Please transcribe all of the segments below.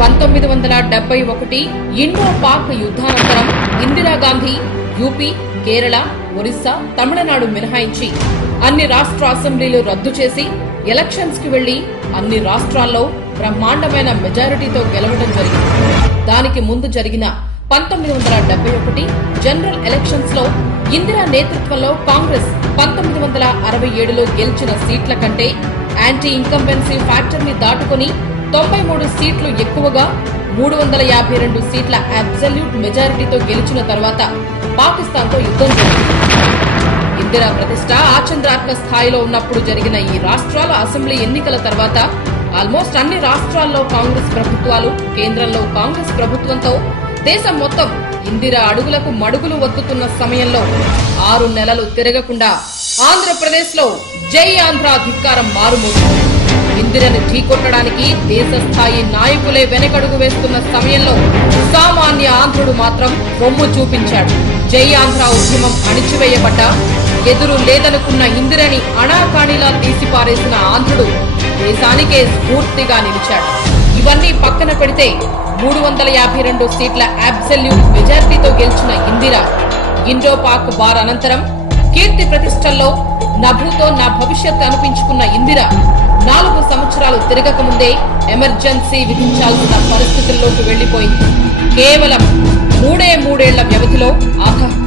1971 Indo-Pak యుద్ధానంతరం Indira Gandhi UP, Kerala, Orissa, Tamil Nadu మినహాయించి అన్ని రాష్ట్ర అసెంబ్లీలు రద్దు చేసి ఎలక్షన్స్ కి వెళ్లి అన్ని రాష్ట్రాల్లో బ్రహ్మాండమైన మెజారిటీతో గెలవడం జరిగింది. దానికి ముందు జరిగిన 1971 జనరల్ ఎలక్షన్స్ లో ఇందిరా నేతృత్వంలో కాంగ్రెస్ 1967లో గెలిచిన సీట్ల కంటే యాంటీ ఇన్కంబెన్సీ ఫ్యాక్టర్ ని దాటుకుని 93 సీట్లు ఎక్కువగా 352 సీట్ల అబ్సల్యూట్ మెజారిటీతో గెలిచిన తర్వాత పాకిస్తాన్ తో యుద్ధం జరిగింది. ఇందిరా ప్రతిష్ట ఆచంద్రాత్మక స్థాయిలో ఉన్నప్పుడు జరిగిన ఈ రాష్ట్రాల అసెంబ్లీ ఎన్నికల తర్వాత ఆల్మోస్ట్ అన్ని రాష్ట్రాల్లో కాంగ్రెస్ ప్రభుత్వాలు, కేంద్రంలో కాంగ్రెస్ ప్రభుత్వంతో దేశం మొత్తం ఇందిరా అడుగులకు మడుగులు వత్తుతున్న సమయంలో 6 నెలలు తిరగకుండా ఆంధ్రప్రదేశ్ లో జై ఆంధ్ర ధిక్కారం మారుమోగింది. ఇందిరను ఢీకొట్టడానికి దేశ స్థాయి నాయకులే వెనకడుగు వేస్తున్న సమయంలో సామాన్య ఆంధ్రుడు మాత్రం రొమ్ము చూపించాడు. జై ఆంధ్ర ఉద్యమం అణిచివేయబడ్డా ఎదురు లేదనుకున్న ఇందిరని అణాకాణిలా తీసిపారేసిన ఆంధ్రుడు దేశానికే స్ఫూర్తిగా నిలిచాడు. ఇవన్నీ పక్కన పెడితే 352 సీట్ల అబ్సల్యూట్ మెజారిటీతో గెలిచిన ఇందిర ఇండో-పాక్ వార్ అనంతరం కీర్తి ప్రతిష్టల్లో నభుతో నా భవిష్యత్ అనిపించుకున్న ఇందిర 4 సంవత్సరాలు తిరగకముందే ఎమర్జెన్సీ విధించాల్సిన పరిస్థితుల్లోకి వెళ్లిపోయింది. కేవలం 3 ఏళ్ల వ్యవధిలో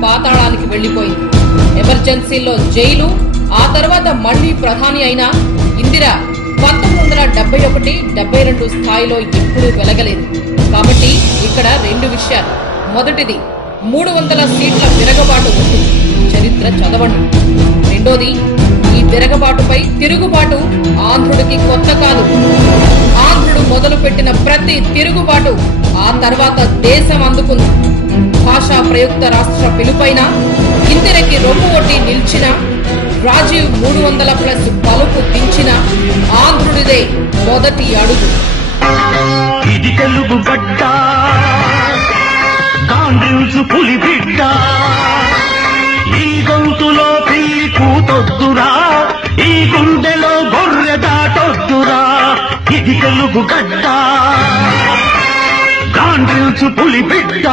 పాతాళానికి వెళ్లిపోయింది. ఎమర్జెన్సీలో జైలు, ఆ తర్వాత మళ్లీ ప్రధాని అయిన ఇందిర 1971-72 స్థాయిలో ఎప్పుడూ వెలగలేదు. కాబట్టి ఇక్కడ 2 విషయాలు. మొదటిది, 300 సీట్ల విరగబాటు ఉంది, చరిత్ర చదవండి. రెండోది, ఈ విరగబాటుపై తిరుగుబాటు ఆంధ్రుడికి కొత్త కాదు. ఆంధ్రుడు మొదలుపెట్టిన ప్రతి తిరుగుబాటు ఆ తర్వాత దేశం అందుకుంది. భాషా ప్రయుక్త రాష్ట్ర పిలుపైన ఇందిరకి రొమ్ము ఒట్టి నిలిచిన, రాజీవ్ 300+ పలుపు దించిన ఆంధ్రుడిదే మొదటి అడుగు. ఇది తెలుగు గడ్డ, కాంగ్రెస్ పులి బిడ్డ, ఈ గొంతులో పిల్లి కూతొద్దురా, ఈ గుండెలో గొర్రె దాటొద్దురా. ఇది తెలుగు గడ్డ, కాంగ్రెస్ పులి బిడ్డ.